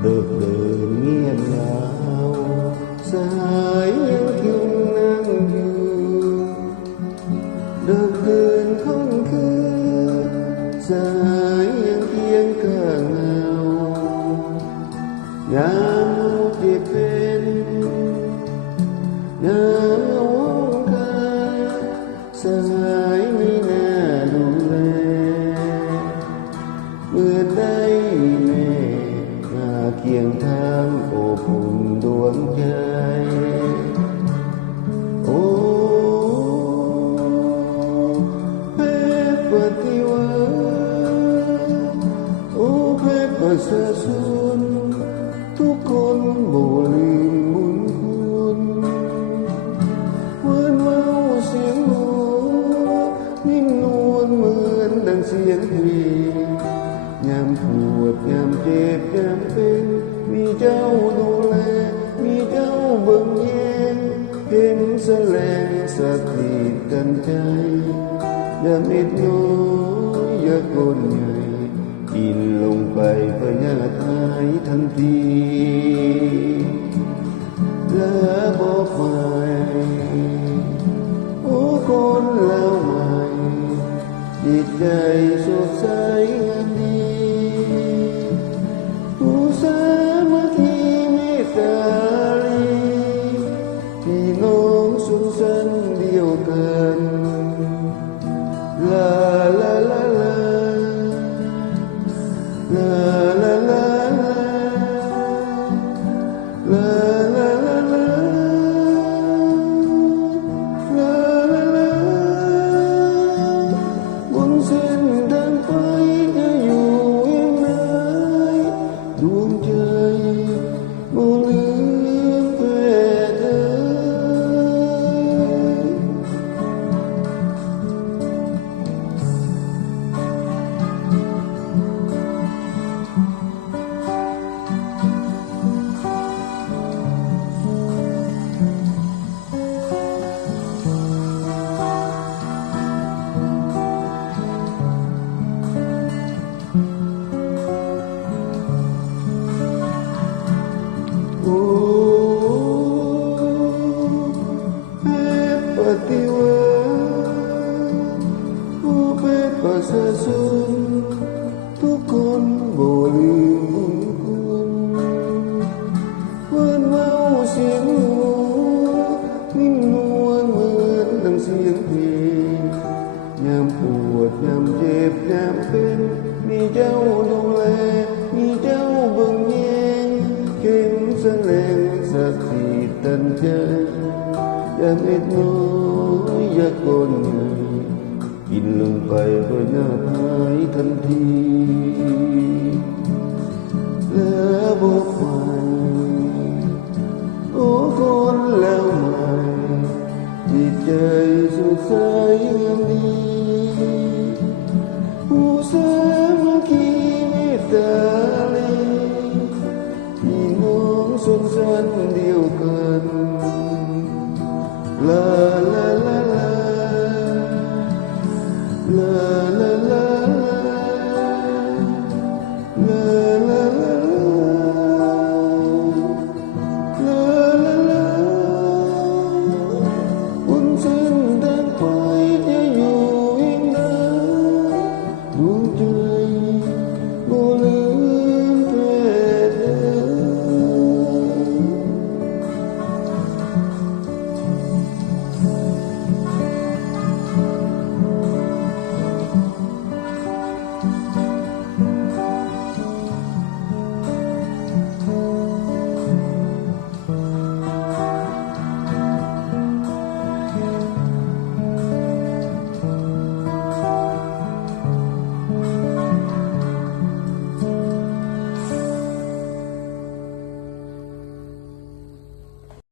เดินเงียบเหงาสายยังคิวนั่งอยู่เดินค่อนคืนสายยังเคียงข้างเงายามเจ็บเป็นยามห้องกายสายไม่น่าดูแลเมื่อได้แม่มาเคียงข้างโอบอุ่นดวงใจโอ้เพชรปฏิวัติโอ้เพชรประชาชนทุกคนบ่ลืมบุญคุณเหมือนเว้าเสียงหนูนิ่มนวลเหมือนดังเสียงเพลงยามปวดยามเจ็บยามเป็นมีเจ้าดูแลมีเจ้าเบิ่งแยงเห็นแสลงสติกันใจอย่าเม็ดน้อยอย่าก้นใหญ่กินลงไปพญาไทยทันทีและบอกใหม่โอ้คนแล้วใหม่จิตใจสดใสงามดีผู้สามัคคีเมตตาลีพี่น้องสุขสันต์เดียวกันลาลาลาลาลาลาลาลาลาลาลาลาลาลาบนเส้นทางไปจะอยู่ยังไงดวงใจบ่ลืมแพ้เธอโอ้เพชรปฏิวัติโอ้เพชรประชาชนทุกคนบ่ลืมบุญคุณเหมือนเว้าเสียงหนูนิ่มนวลเหมือนดังเสียงเพลงยามปวดยามเจ็บยามเป็นมีเจ้าดูแลมีเจ้าเบิ่งแยงเข็มแสลงสติเตือนใจอย่าเม็ดน้อยอย่าก้นใหญ่กินลงไปก็น่าหายทันทีแล้วบอกใหม่โอ้คนแล้วใหม่จิตใจสดใสงามดีผู้สามัคคีเมตตาลีพี่น้องสงสารเดียวกันลาลาลาลาลาลาลา